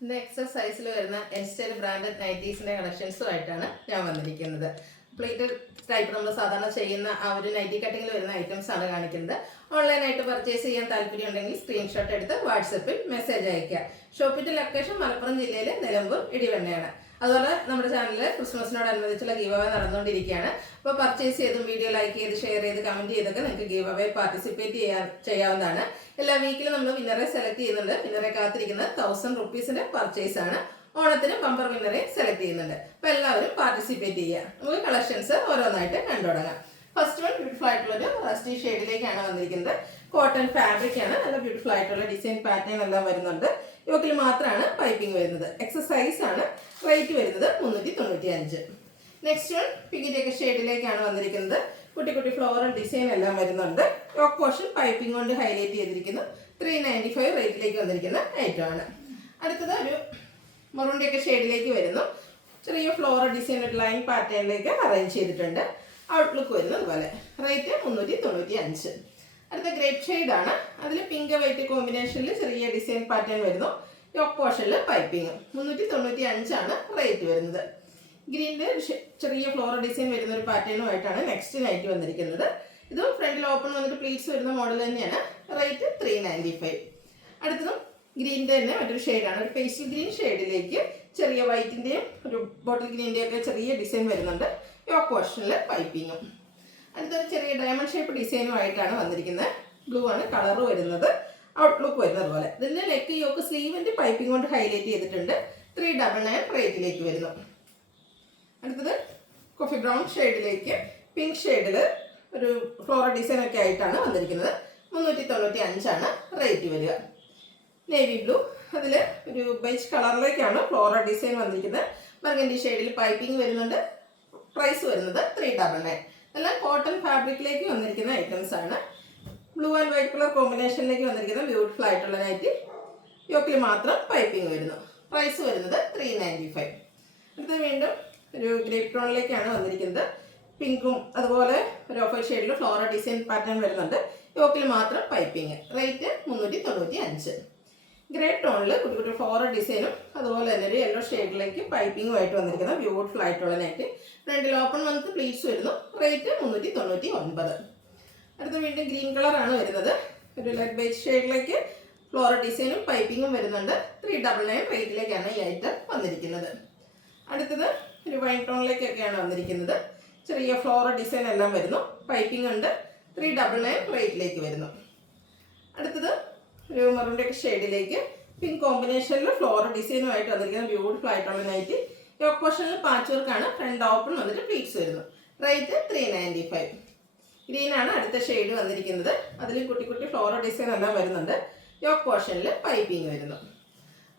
ഇന്ന് എക്സസൈസിൽ വരുന്ന N Style branded നൈറ്റീസിൻ്റെ കളക്ഷൻസുമായിട്ടാണ് ഞാൻ വന്നിരിക്കുന്നത്. പ്ലേറ്റഡ് ടൈപ്പ് നമ്മൾ സാധാരണ ചെയ്യുന്ന ആ ഒരു നൈറ്റി കട്ടിങ്ങിൽ വരുന്ന ഐറ്റംസ് ആണ് കാണിക്കുന്നത്. ഓൺലൈനായിട്ട് പർച്ചേസ് ചെയ്യാൻ താല്പര്യം ഉണ്ടെങ്കിൽ സ്ക്രീൻഷോട്ട് എടുത്ത് വാട്സപ്പിൽ മെസ്സേജ് അയയ്ക്കുക. ഷോപ്പിൻ്റെ ലൊക്കേഷൻ മലപ്പുറം ജില്ലയിലെ നിലമ്പൂർ ഇടിവണ്ണയാണ്. അതുപോലെ നമ്മുടെ ചാനലിൽ ക്രിസ്മസിനോടനുബന്ധിച്ചുള്ള ഗീവ് അവേ നടന്നുകൊണ്ടിരിക്കുകയാണ്. അപ്പോൾ പർച്ചേസ് ചെയ്തും വീഡിയോ ലൈക്ക് ചെയ്ത് ഷെയർ ചെയ്ത് കമൻറ്റ് ചെയ്തൊക്കെ നിങ്ങൾക്ക് ഗീവ് അവേ പാർട്ടിസിപ്പേറ്റ് ചെയ്യാവുന്നതാണ്. എല്ലാ വീക്കിലും നമ്മൾ വിന്നറെ സെലക്ട് ചെയ്യുന്നുണ്ട്. വിന്നറെ കാത്തിരിക്കുന്നത് 1000 റുപ്പീസിൻ്റെ പർച്ചേസ് ആണ്. ഓണത്തിന് ബമ്പർ വിന്നറെ സെലക്ട് ചെയ്യുന്നുണ്ട്. അപ്പോൾ എല്ലാവരും പാർട്ടിസിപ്പേറ്റ് ചെയ്യുക. നമുക്ക് കളക്ഷൻസ് ഓരോന്നായിട്ട് കണ്ടുതുടങ്ങാം. ഫസ്റ്റ് വൺ ബ്യൂട്ടിഫുൾ ആയിട്ടുള്ളൊരു റസ്റ്റി ഷെയ്ഡിലേക്കാണ് വന്നിരിക്കുന്നത്. കോട്ടൺ ഫാബ്രിക് ആണ്. നല്ല ബ്യൂട്ടിഫുൾ ആയിട്ടുള്ള ഡിസൈൻ പാറ്റേൺ എല്ലാം വരുന്നുണ്ട്. യോക്കിൽ മാത്രമാണ് പൈപ്പിംഗ് വരുന്നത്. എക്സസൈസ് ആണ്. റേറ്റ് വരുന്നത് 395. നെക്സ്റ്റ് വൺ പിങ്കിൻ്റെയൊക്കെ ഷെയ്ഡിലേക്കാണ് വന്നിരിക്കുന്നത്. കുട്ടി കുട്ടി ഫ്ലോറൽ ഡിസൈൻ എല്ലാം വരുന്നുണ്ട്. യോക്ക് പോർഷൻ പൈപ്പിംഗ് കൊണ്ട് ഹൈലൈറ്റ് ചെയ്തിരിക്കുന്നു. 395 റേറ്റിലേക്ക് വന്നിരിക്കുന്ന ഐറ്റമാണ്. അടുത്തത് ഒരു മറൂണിൻ്റെയൊക്കെ ഷെയ്ഡിലേക്ക് വരുന്നു. ചെറിയ ഫ്ലോറൽ ഡിസൈൻ ഒരു ലൈൻ പാറ്റേണിലേക്ക് അറേഞ്ച് ചെയ്തിട്ടുണ്ട്. ഔട്ട്ലുക്ക് വരുന്നത് പോലെ. റേറ്റ് 395. അടുത്ത ഗ്രേപ്പ് ഷെയ്ഡാണ്. അതിൽ പിങ്ക് വൈറ്റ് കോമ്പിനേഷനിൽ ചെറിയ ഡിസൈൻ പാറ്റേൺ വരുന്നു. യോക്ക് പോർഷനിൽ പൈപ്പിംഗ്. 395 റേറ്റ് വരുന്നത്. ഗ്രീനിൻ്റെ ചെറിയ ഫ്ലോറൽ ഡിസൈൻ വരുന്ന ഒരു പാറ്റേണുമായിട്ടാണ് നെക്സ്റ്റ് നൈറ്റ് വന്നിരിക്കുന്നത്. ഇതും ഫ്രണ്ടിൽ ഓപ്പൺ വന്നിട്ട് പ്ലീറ്റ്സ് വരുന്ന മോഡൽ തന്നെയാണ്. റേറ്റ് 395. അടുത്തതും ഗ്രീനിൻ്റെ തന്നെ മറ്റൊരു ഷെയ്ഡാണ്. ഒരു പേസ്റ്റൽ ഗ്രീൻ ഷെയ്ഡിലേക്ക് ചെറിയ വൈറ്റിൻ്റെയും ഒരു ബോട്ടിൽ ഗ്രീനിൻ്റെയും ഒക്കെ ചെറിയ ഡിസൈൻ വരുന്നുണ്ട്. യോക്ക് പോർഷനിൽ പൈപ്പിങ്ങും. അടുത്തൊരു ചെറിയ ഡയമണ്ട് ഷേപ്പ് ഡിസൈനുമായിട്ടാണ് വന്നിരിക്കുന്നത്. ബ്ലൂ ആണ് കളർ വരുന്നത്. ഔട്ട്ലുക്ക് വരുന്നത് പോലെ. ഇതിൻ്റെ നെക്ക് യോക്ക് സ്ലീവിൻ്റെ പൈപ്പിംഗ് കൊണ്ട് ഹൈലൈറ്റ് ചെയ്തിട്ടുണ്ട്. 399 റേറ്റിലേക്ക് വരുന്നു. അടുത്തത് കോഫി ബ്രൗൺ ഷെയ്ഡിലേക്ക് പിങ്ക് ഷെയ്ഡിൽ ഒരു ഫ്ലോറൽ ഡിസൈൻ ഒക്കെ ആയിട്ടാണ് വന്നിരിക്കുന്നത്. 395 റേറ്റ് വരിക. നേവി ബ്ലൂ അതിൽ ഒരു ബേജ് കളറിലേക്കാണ് ഫ്ലോറൽ ഡിസൈൻ വന്നിരിക്കുന്നത്. ബർഗൻഡി ഷെയ്ഡിൽ പൈപ്പിംഗ് വരുന്നുണ്ട്. പ്രൈസ് വരുന്നത് 399. എല്ലാം കോട്ടൺ ഫാബ്രിക്കിലേക്ക് വന്നിരിക്കുന്ന ഐറ്റംസ് ആണ്. ബ്ലൂ ആൻഡ് വൈറ്റ് കളർ കോമ്പിനേഷനിലേക്ക് വന്നിരിക്കുന്ന ബ്യൂട്ടിഫുൾ ആയിട്ടുള്ള നൈറ്റി. യോക്കിൽ മാത്രം പൈപ്പിംഗ് വരുന്നു. പ്രൈസ് വരുന്നത് 395. അടുത്ത വീണ്ടും ഒരു ഗ്രേപ്പ് ടോണിലേക്കാണ് വന്നിരിക്കുന്നത്. പിങ്കും അതുപോലെ ഒരു ഓഫ് വൈറ്റ് ഷെയ്ഡിൽ ഫ്ലോറൽ ഡിസൈൻ പാറ്റേൺ വരുന്നുണ്ട്. യോക്കിൽ മാത്രം പൈപ്പിംഗ്. റേറ്റ് 395. ഗ്രേ ടോണിൽ കുട്ടി കുട്ടി ഫ്ലോറൽ ഡിസൈനും അതുപോലെ തന്നെ ഒരു യെല്ലോ ഷെയ്ഡിലേക്ക് പൈപ്പിങ്ങുമായിട്ട് വന്നിരിക്കുന്ന ബ്യൂട്ടിഫുൾ ആയിട്ടുള്ള നൈറ്റ്. ഫ്രണ്ടിൽ ഓപ്പൺ വന്നിട്ട് പ്ലീറ്റ്സ് വരുന്നു. റേറ്റ് 399. അടുത്ത വീണ്ടും ഗ്രീൻ കളറാണ് വരുന്നത്. ഒരു ലൈറ്റ് ബേജ് ഷെയ്ഡിലേക്ക് ഫ്ലോറൽ ഡിസൈനും പൈപ്പിങ്ങും വരുന്നുണ്ട്. 399 റേറ്റിലേക്കാണ് ഈ ഐറ്റം വന്നിരിക്കുന്നത്. അടുത്തത് ഒരു വൈൻ ടോണിലേക്കൊക്കെയാണ് വന്നിരിക്കുന്നത്. ചെറിയ ഫ്ലോറൽ ഡിസൈൻ എല്ലാം വരുന്നു. പൈപ്പിംഗ് ഉണ്ട്. 399 റേറ്റിലേക്ക് വരുന്നു. അടുത്തത് ഒരു മറൂണിൻ്റെ ഷെയ്ഡിലേക്ക് പിങ്ക് കോമ്പിനേഷനിൽ ഫ്ലോറൽ ഡിസൈനുമായിട്ട് വന്നിരിക്കുന്ന ബ്യൂട്ടിഫുൾ ആയിട്ടുള്ള നൈറ്റി. യോക്ക് പോർഷനിൽ പാച്ച് വർക്കാണ്. ഫ്രണ്ട് ഓപ്പൺ വന്നിട്ട് പ്ലീറ്റ്സ് വരുന്നു. റേറ്റ് 395. ഗ്രീനാണ് അടുത്ത ഷെയ്ഡ് വന്നിരിക്കുന്നത്. അതിൽ കുട്ടി കുട്ടി ഫ്ലോറൽ ഡിസൈൻ എല്ലാം വരുന്നുണ്ട്. യോക്ക് പോർഷനിൽ പൈപ്പിംഗ് വരുന്നു.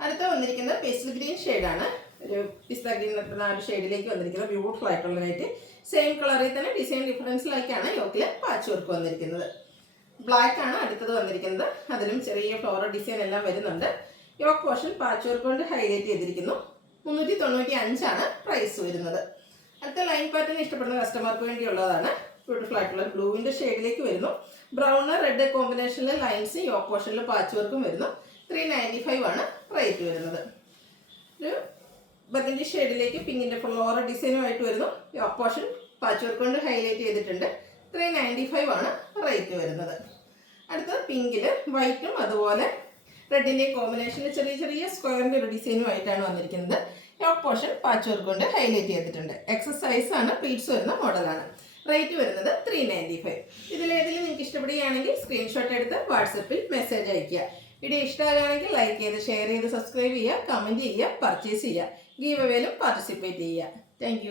അടുത്ത വന്നിരിക്കുന്നത് പേസ്റ്റൽ ഗ്രീൻ ഷെയ്ഡാണ്. ഒരു പിസ്ത ഗ്രീൻ എന്ന ഒരു ഷെയ്ഡിലേക്ക് വന്നിരിക്കുന്ന ബ്യൂട്ടിഫുൾ ആയിട്ടുള്ള നൈറ്റ്. സെയിം കളറിൽ തന്നെ ഡിസൈൻ ഡിഫറൻസിലേക്കാണ് യോക്കിൽ പാച്ച് വർക്ക് വന്നിരിക്കുന്നത്. ബ്ലാക്ക് ആണ് അടുത്തത് വന്നിരിക്കുന്നത്. അതിലും ചെറിയ ഫ്ലോറൽ ഡിസൈൻ എല്ലാം വരുന്നുണ്ട്. യോക്ക് പോർഷൻ പാച്ച് വർക്ക് കൊണ്ട് ഹൈലൈറ്റ് ചെയ്തിരിക്കുന്നു. 395 പ്രൈസ് വരുന്നത്. അടുത്ത ലൈൻ പാറ്റേൺ ഇഷ്ടപ്പെടുന്ന കസ്റ്റമർക്ക് വേണ്ടിയുള്ളതാണ്. ബ്യൂട്ടിഫുൾ ആയിട്ടുള്ള ബ്ലൂവിൻ്റെ ഷെയ്ഡിലേക്ക് വരുന്നു. ബ്രൗൺ റെഡ് കോമ്പിനേഷനിലെ ലൈൻസ് യോക്ക് പോർഷനിൽ പാച്ച് വർക്കും വരുന്നു. 395 റേറ്റ് വരുന്നത്. ഒരു ബർഗൻഡി ഷെയ്ഡിലേക്ക് പിങ്കിൻ്റെ ഫ്ലോറൽ ഡിസൈനുമായിട്ട് വരുന്നു. യോക്ക് പോർഷൻ പാച്ച് വർക്ക് കൊണ്ട് ഹൈലൈറ്റ് ചെയ്തിട്ടുണ്ട്. 395 റേറ്റ് വരുന്നത്. അടുത്തത് പിങ്കിൽ വൈറ്റും അതുപോലെ റെഡിൻ്റെയും കോമ്പിനേഷനിൽ ചെറിയ ചെറിയ സ്ക്വയറിൻ്റെ ഒരു ഡിസൈനുമായിട്ടാണ് വന്നിരിക്കുന്നത്. യോക്ക് പോർഷൻ പാച്ച് വർക്ക് കൊണ്ട് ഹൈലൈറ്റ് ചെയ്തിട്ടുണ്ട്. എക്സസൈസ് ആണ്. പ്ലീറ്റ്സ് വരുന്ന മോഡലാണ്. റേറ്റ് വരുന്നത് 395. ഇതിലേതെങ്കിലും നിങ്ങൾക്ക് ഇഷ്ടപ്പെടുകയാണെങ്കിൽ സ്ക്രീൻഷോട്ട് എടുത്ത് വാട്സപ്പിൽ മെസ്സേജ് അയയ്ക്കുക. വീഡിയോ ഇഷ്ടമാകുകയാണെങ്കിൽ ലൈക്ക് ചെയ്ത് ഷെയർ ചെയ്ത് സബ്സ്ക്രൈബ് ചെയ്യുക, കമൻറ്റ് ചെയ്യുക, പർച്ചേസ് ചെയ്യുക. ഗീവ് അവേയിലും പാർട്ടിസിപ്പേറ്റ് ചെയ്യുക. താങ്ക്